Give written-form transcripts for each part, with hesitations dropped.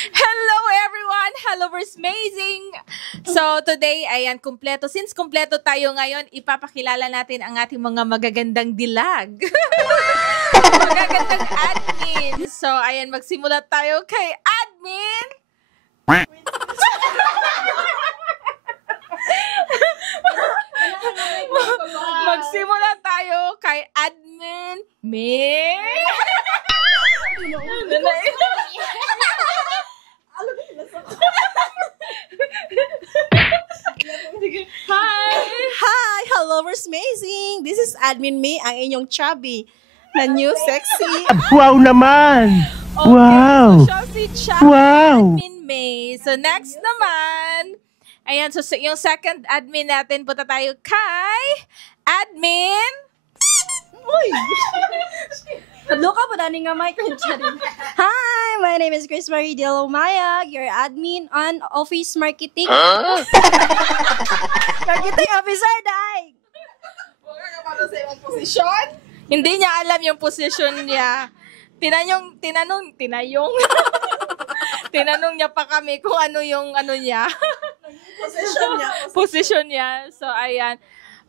Hello everyone! Hello Verse Amazing! So today, ayan, kumpleto. Since kumpleto tayo ngayon, ipapakilala natin ang ating mga magagandang dilag. Magagandang admin. So ayan, magsimula tayo kay admin. Magsimula tayo kay admin May. Hi! Hi! Hello, Verse Amazing! This is Admin May, ang inyong chubby na new sexy. Wow naman! Okay, Wow! so siya si Chubby Wow! Admin May. So next naman, ayan, so yung second admin natin, punta tayo kay admin. Uy! Hadlo ka pa dani nga mic. Hi! My name is Chris Marie De Lomaya, your admin on Office Marketing. Marketing Officer, Dai! Hindi niya alam yung position niya. Tinanong niya pa kami kung ano yung ano niya. Position niya. So, ayan.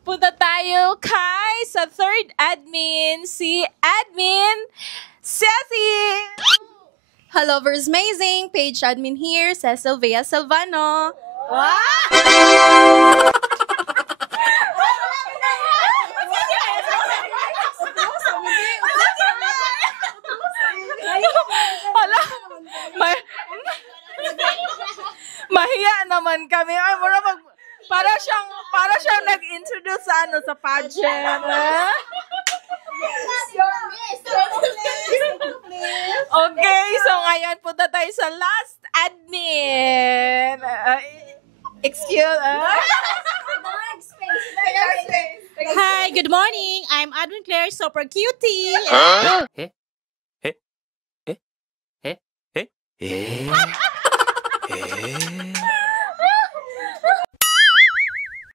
Punta tayo kay sa third admin, si admin Ceci. Hello, Verse Amazing! Page admin here, Cecil Villa Silvano. Hala, mahiya naman kami. Ay, para siyang nag-introduce sa ano sa pageant. Okay, so ngayon punta tayo sa last admin. Hi, good morning. I'm Admin Claire, super cutie.